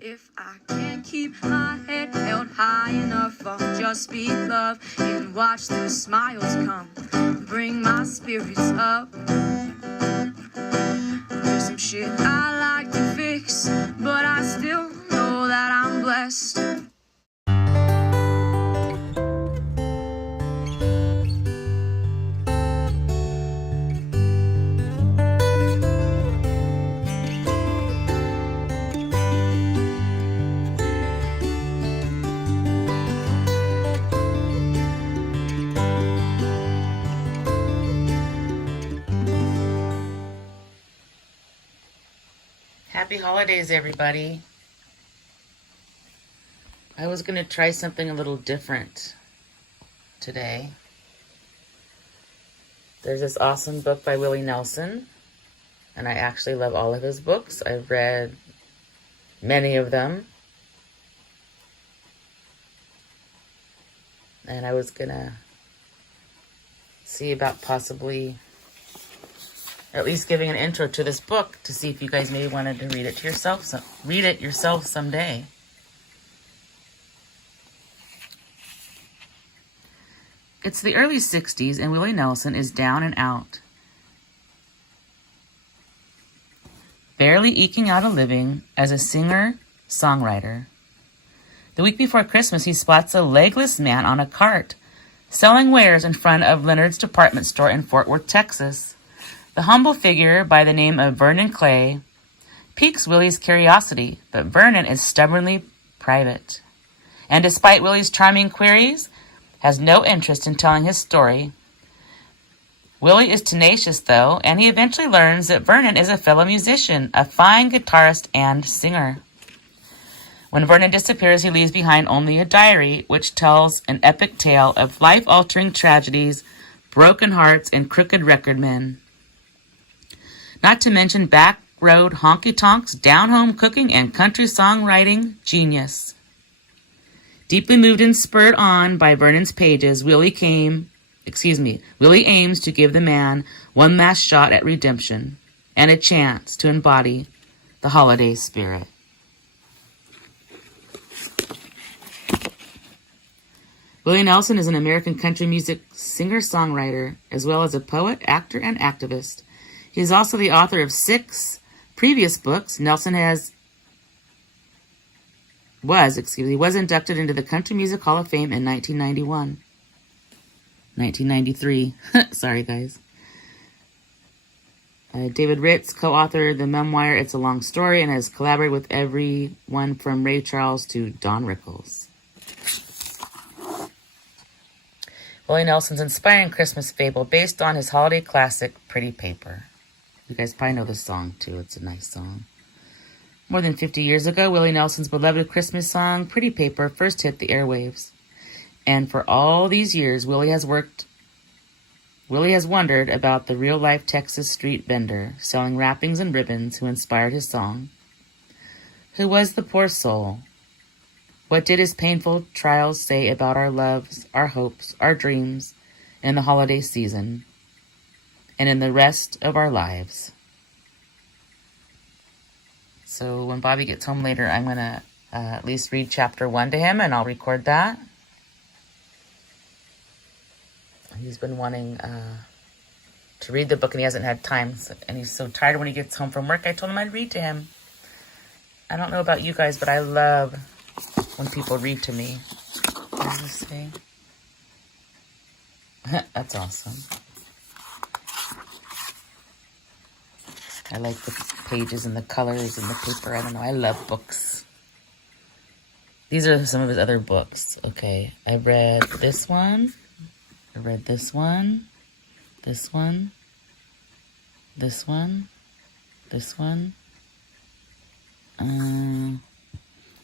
If I can't keep my head held high enough, I'll just be love and watch the smiles come, bring my spirits up. There's some shit I like to fix, but I still know that I'm blessed. Happy holidays, everybody. I was going to try something a little different today. There's this awesome book by Willie Nelson, and I actually love all of his books. I've read many of them. And I was going to see about possibly at least giving an intro to this book to see if you guys maybe wanted to read it yourself someday. It's the early 60s and Willie Nelson is down and out, barely eking out a living as a singer-songwriter. The week before Christmas, he spots a legless man on a cart selling wares in front of Leonard's department store in Fort Worth, Texas. The humble figure by the name of Vernon Clay piques Willie's curiosity, but Vernon is stubbornly private. And despite Willie's charming queries, has no interest in telling his story. Willie is tenacious, though, and he eventually learns that Vernon is a fellow musician, a fine guitarist and singer. When Vernon disappears, he leaves behind only a diary, which tells an epic tale of life-altering tragedies, broken hearts, and crooked record men. Not to mention back road honky-tonks, down-home cooking, and country songwriting genius. Deeply moved and spurred on by Vernon's pages, Willie aims to give the man one last shot at redemption and a chance to embody the holiday spirit. Willie Nelson is an American country music singer-songwriter, as well as a poet, actor, and activist. He is also the author of 6 previous books. Nelson was inducted into the Country Music Hall of Fame in 1993. Sorry, guys. David Ritz co-authored the memoir It's a Long Story and has collaborated with everyone from Ray Charles to Don Rickles. Willie Nelson's inspiring Christmas fable based on his holiday classic, Pretty Paper. You guys probably know this song, too. It's a nice song. More than 50 years ago, Willie Nelson's beloved Christmas song, Pretty Paper, first hit the airwaves. And for all these years, Willie has wondered about the real-life Texas street vendor selling wrappings and ribbons who inspired his song. Who was the poor soul? What did his painful trials say about our loves, our hopes, our dreams in the holiday season? And in the rest of our lives. So when Bobby gets home later, I'm going to at least read chapter 1 to him, and I'll record that. He's been wanting to read the book, and he hasn't had time, and he's so tired when he gets home from work. I told him I'd read to him. I don't know about you guys, but I love when people read to me. What does this say? That's awesome. I like the pages and the colors and the paper. I don't know. I love books. These are some of his other books. Okay. I read this one. I read this one. This one. This one. This one. I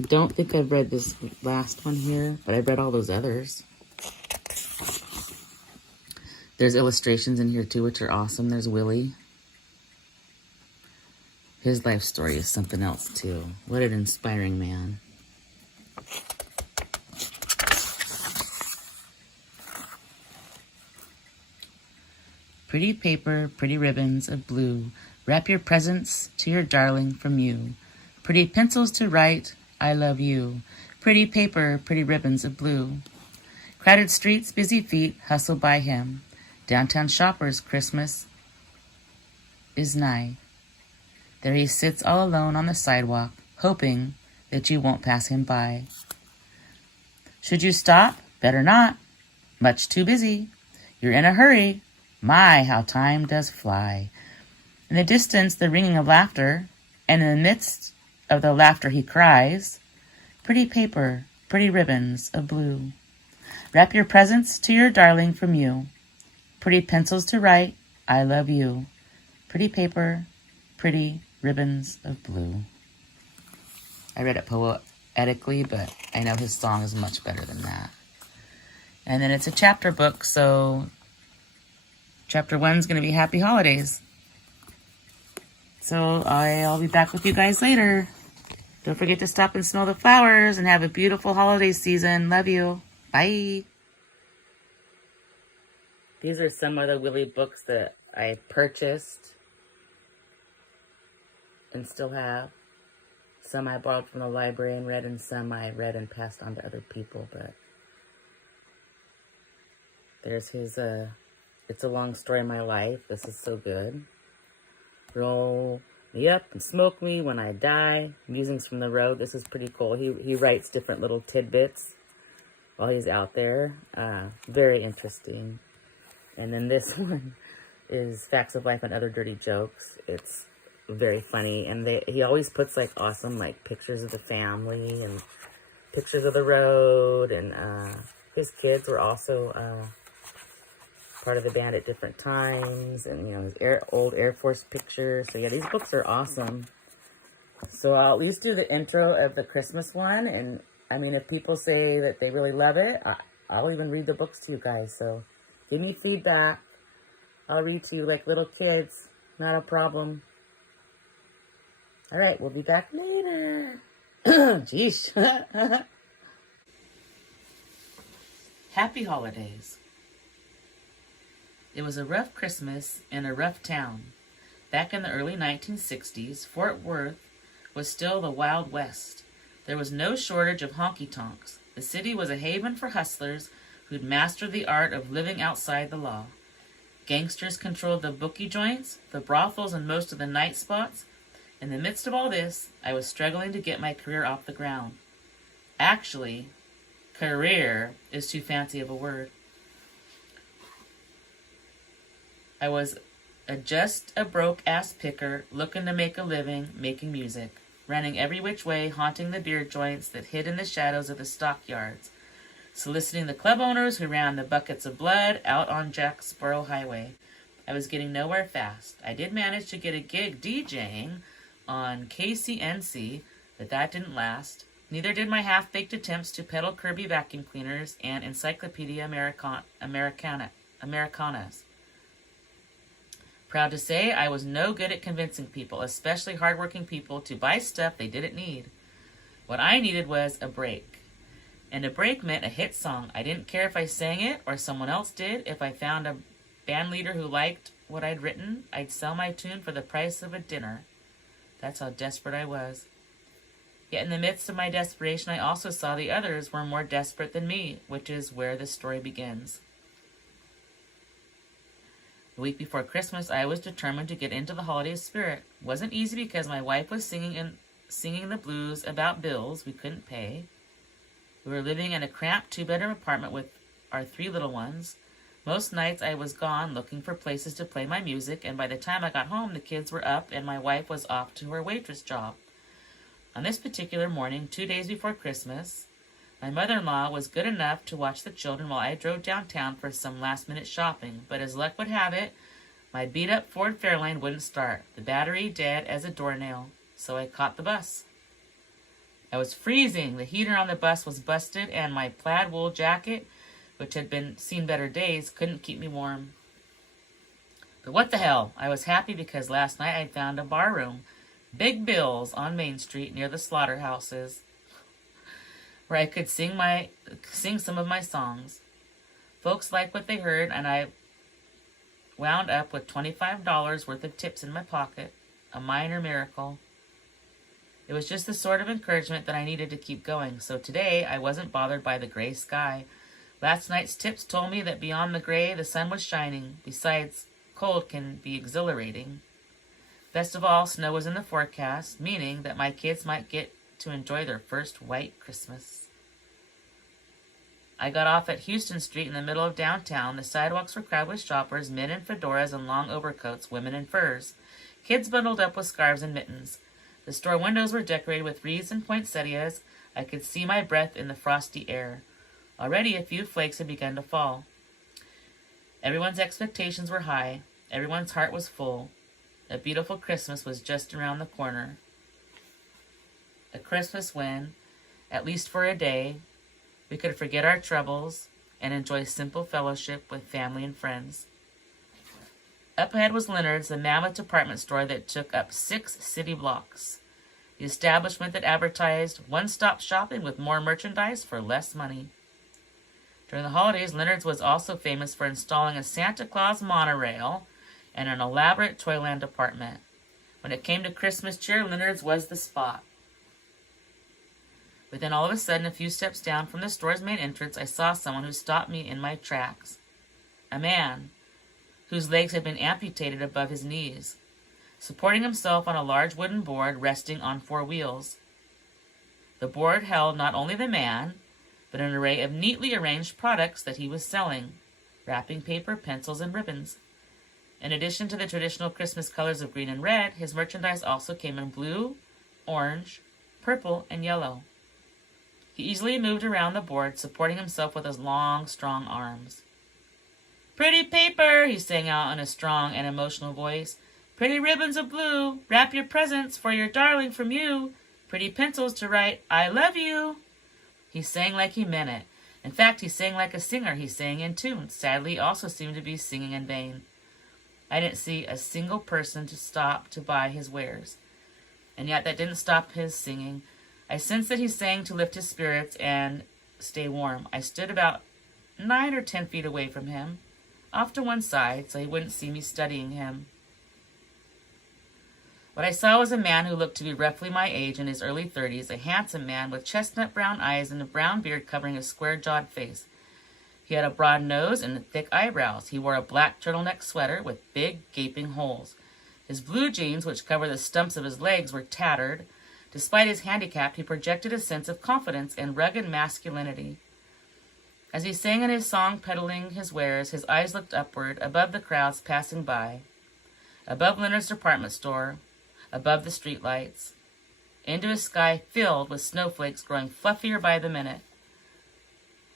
don't think I've read this last one here, but I've read all those others. There's illustrations in here too, which are awesome. There's Willie. His life story is something else, too. What an inspiring man. Pretty paper, pretty ribbons of blue. Wrap your presents to your darling from you. Pretty pencils to write, I love you. Pretty paper, pretty ribbons of blue. Crowded streets, busy feet, hustle by him. Downtown shoppers, Christmas is nigh. There he sits all alone on the sidewalk, hoping that you won't pass him by. Should you stop? Better not. Much too busy. You're in a hurry. My, how time does fly. In the distance, the ringing of laughter, and in the midst of the laughter he cries, pretty paper, pretty ribbons of blue. Wrap your presents to your darling from you. Pretty pencils to write, I love you. Pretty paper, pretty ribbons of blue. I read it poetically, but I know his song is much better than that. And then it's a chapter book, so chapter 1 is going to be Happy Holidays. So I'll be back with you guys later. Don't forget to stop and smell the flowers and have a beautiful holiday season. Love you. Bye. These are some of the Willie books that I purchased and still have. Some I borrowed from the library and read, and some I read and passed on to other people. But there's his, It's a Long Story of My Life. This is so good. Roll me up and smoke me when I die. Musings from the Road. This is pretty cool. He writes different little tidbits while he's out there. Very interesting. And then this one is Facts of Life and Other Dirty Jokes. It's very funny, and he always puts like awesome like pictures of the family and pictures of the road, and his kids were also part of the band at different times, and you know, his old Air Force pictures. So yeah, these books are awesome. So I'll at least do the intro of the Christmas one, and I mean, if people say that they really love it, I'll even read the books to you guys. So give me feedback. I'll read to you like little kids. Not a problem. All right, we'll be back later. Jeez. Happy Holidays. It was a rough Christmas in a rough town. Back in the early 1960s, Fort Worth was still the Wild West. There was no shortage of honky-tonks. The city was a haven for hustlers who'd mastered the art of living outside the law. Gangsters controlled the bookie joints, the brothels, and most of the night spots. In the midst of all this, I was struggling to get my career off the ground. Actually, career is too fancy of a word. I was just a broke-ass picker looking to make a living making music, running every which way, haunting the beer joints that hid in the shadows of the stockyards, soliciting the club owners who ran the buckets of blood out on Jacksboro Highway. I was getting nowhere fast. I did manage to get a gig DJing on KCNC, but that didn't last. Neither did my half-baked attempts to peddle Kirby vacuum cleaners and Encyclopedia Americanas. Proud to say I was no good at convincing people, especially hardworking people, to buy stuff they didn't need. What I needed was a break. And a break meant a hit song. I didn't care if I sang it or someone else did. If I found a band leader who liked what I'd written, I'd sell my tune for the price of a dinner. That's how desperate I was. Yet in the midst of my desperation, I also saw the others were more desperate than me, which is where this story begins. The week before Christmas, I was determined to get into the holiday spirit. It wasn't easy because my wife was singing the blues about bills we couldn't pay. We were living in a cramped two-bedroom apartment with our 3 little ones. Most nights I was gone looking for places to play my music, and by the time I got home, the kids were up and my wife was off to her waitress job. On this particular morning, 2 days before Christmas, my mother-in-law was good enough to watch the children while I drove downtown for some last-minute shopping, but as luck would have it, my beat-up Ford Fairlane wouldn't start, the battery dead as a doornail, so I caught the bus. I was freezing, the heater on the bus was busted, and my plaid wool jacket, which had seen better days, couldn't keep me warm. But what the hell, I was happy because last night I found a bar room, Big Bill's on Main Street near the slaughterhouses, where I could sing some of my songs. Folks liked what they heard, and I wound up with $25 worth of tips in my pocket, a minor miracle. It was just the sort of encouragement that I needed to keep going, so today I wasn't bothered by the gray sky. Last night's tips told me that beyond the gray, the sun was shining. Besides, cold can be exhilarating. Best of all, snow was in the forecast, meaning that my kids might get to enjoy their first white Christmas. I got off at Houston Street in the middle of downtown. The sidewalks were crowded with shoppers, men in fedoras and long overcoats, women in furs, kids bundled up with scarves and mittens. The store windows were decorated with wreaths and poinsettias. I could see my breath in the frosty air. Already a few flakes had begun to fall. Everyone's expectations were high. Everyone's heart was full. A beautiful Christmas was just around the corner. A Christmas when, at least for a day, we could forget our troubles and enjoy simple fellowship with family and friends. Up ahead was Leonard's, the mammoth department store that took up 6 city blocks. The establishment that advertised one-stop shopping with more merchandise for less money. During the holidays, Leonard's was also famous for installing a Santa Claus monorail and an elaborate Toyland department. When it came to Christmas cheer, Leonard's was the spot. But then all of a sudden, a few steps down from the store's main entrance, I saw someone who stopped me in my tracks. A man whose legs had been amputated above his knees, supporting himself on a large wooden board resting on 4 wheels. The board held not only the man, but an array of neatly arranged products that he was selling: wrapping paper, pencils, and ribbons. In addition to the traditional Christmas colors of green and red, his merchandise also came in blue, orange, purple, and yellow. He easily moved around the board, supporting himself with his long, strong arms. "Pretty paper," he sang out in a strong and emotional voice. "Pretty ribbons of blue. Wrap your presents for your darling from you. Pretty pencils to write, 'I love you.'" He sang like he meant it. In fact, he sang like a singer. He sang in tune. Sadly, he also seemed to be singing in vain. I didn't see a single person to stop to buy his wares. And yet that didn't stop his singing. I sensed that he sang to lift his spirits and stay warm. I stood about 9 or 10 feet away from him, off to one side, so he wouldn't see me studying him. What I saw was a man who looked to be roughly my age, in his early 30s, a handsome man with chestnut brown eyes and a brown beard covering a square-jawed face. He had a broad nose and thick eyebrows. He wore a black turtleneck sweater with big, gaping holes. His blue jeans, which covered the stumps of his legs, were tattered. Despite his handicap, he projected a sense of confidence and rugged masculinity. As he sang in his song peddling his wares, his eyes looked upward, above the crowds passing by, above Leonard's department store, above the streetlights, into a sky filled with snowflakes growing fluffier by the minute.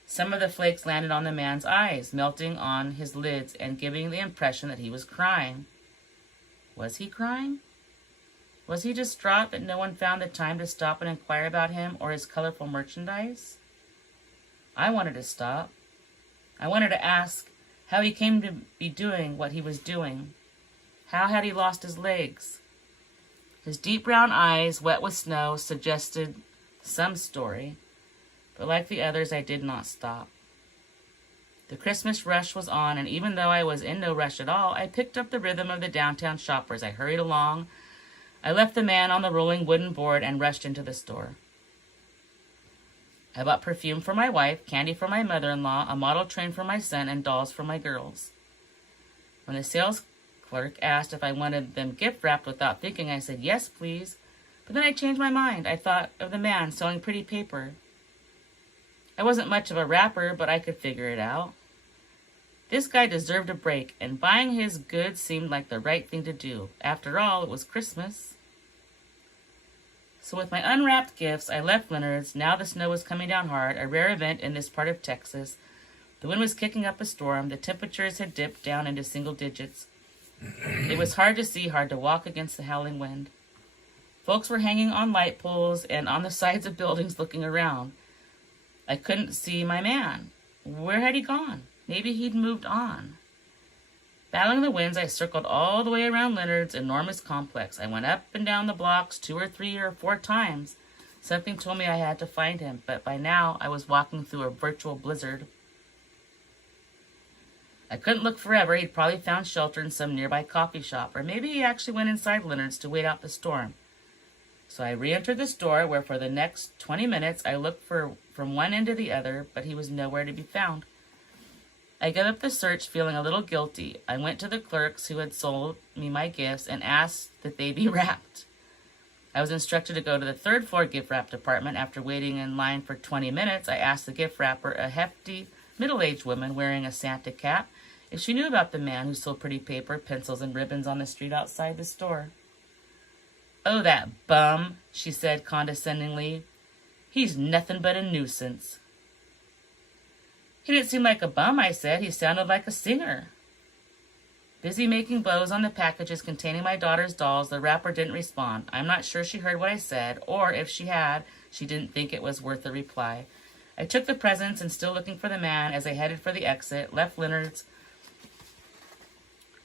Some of the flakes landed on the man's eyes, melting on his lids and giving the impression that he was crying. Was he crying? Was he distraught that no one found the time to stop and inquire about him or his colorful merchandise? I wanted to stop. I wanted to ask how he came to be doing what he was doing. How had he lost his legs? His deep brown eyes, wet with snow, suggested some story, but like the others, I did not stop. The Christmas rush was on, and even though I was in no rush at all, I picked up the rhythm of the downtown shoppers. I hurried along. I left the man on the rolling wooden board and rushed into the store. I bought perfume for my wife, candy for my mother-in-law, a model train for my son, and dolls for my girls. When the sales clerk asked if I wanted them gift-wrapped without thinking, I said, "Yes, please." But then I changed my mind. I thought of the man selling pretty paper. I wasn't much of a wrapper, but I could figure it out. This guy deserved a break, and buying his goods seemed like the right thing to do. After all, it was Christmas. So with my unwrapped gifts, I left Leonard's. Now the snow was coming down hard, a rare event in this part of Texas. The wind was kicking up a storm. The temperatures had dipped down into single digits. It was hard to see, hard to walk against the howling wind. Folks were hanging on light poles and on the sides of buildings looking around. I couldn't see my man. Where had he gone? Maybe he'd moved on. Battling the winds, I circled all the way around Leonard's enormous complex. I went up and down the blocks 2 or 3 or 4 times. Something told me I had to find him, but by now I was walking through a virtual blizzard. I couldn't look forever. He'd probably found shelter in some nearby coffee shop, or maybe he actually went inside Leonard's to wait out the storm. So I re-entered the store, where for the next 20 minutes I looked from one end to the other, but he was nowhere to be found. I gave up the search, feeling a little guilty. I went to the clerks who had sold me my gifts and asked that they be wrapped. I was instructed to go to the third floor gift wrap department. After waiting in line for 20 minutes, I asked the gift wrapper, a hefty, middle-aged woman wearing a Santa cap, if she knew about the man who sold pretty paper, pencils, and ribbons on the street outside the store. "Oh, that bum," she said condescendingly. "He's nothing but a nuisance." "He didn't seem like a bum," I said. "He sounded like a singer." Busy making bows on the packages containing my daughter's dolls, the wrapper didn't respond. I'm not sure she heard what I said, or if she had, she didn't think it was worth a reply. I took the presents and, still looking for the man as I headed for the exit, left Leonard's.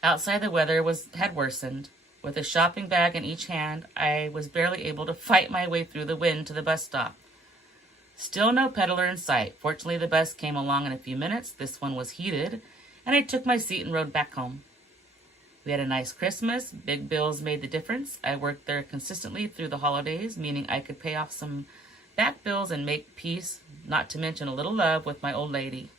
Outside, the weather had worsened. With a shopping bag in each hand, I was barely able to fight my way through the wind to the bus stop. Still no peddler in sight. Fortunately, the bus came along in a few minutes. This one was heated, and I took my seat and rode back home. We had a nice Christmas. Big bills made the difference. I worked there consistently through the holidays, meaning I could pay off some back bills and make peace, not to mention a little love with my old lady.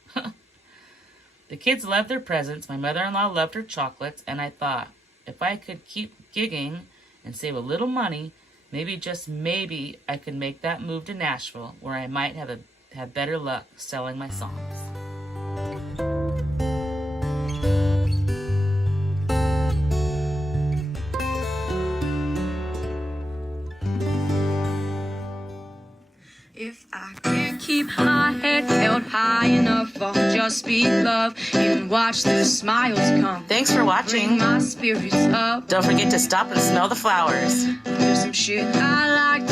The kids loved their presents. My mother-in-law loved her chocolates, and I thought, if I could keep gigging and save a little money, maybe, just maybe, I could make that move to Nashville, where I might have better luck selling my songs. If I can't keep my head held high enough, I'll just speak love and watch the smiles come. Thanks for watching. Bring my spirits up. Don't forget to stop and smell the flowers. There's some shit I like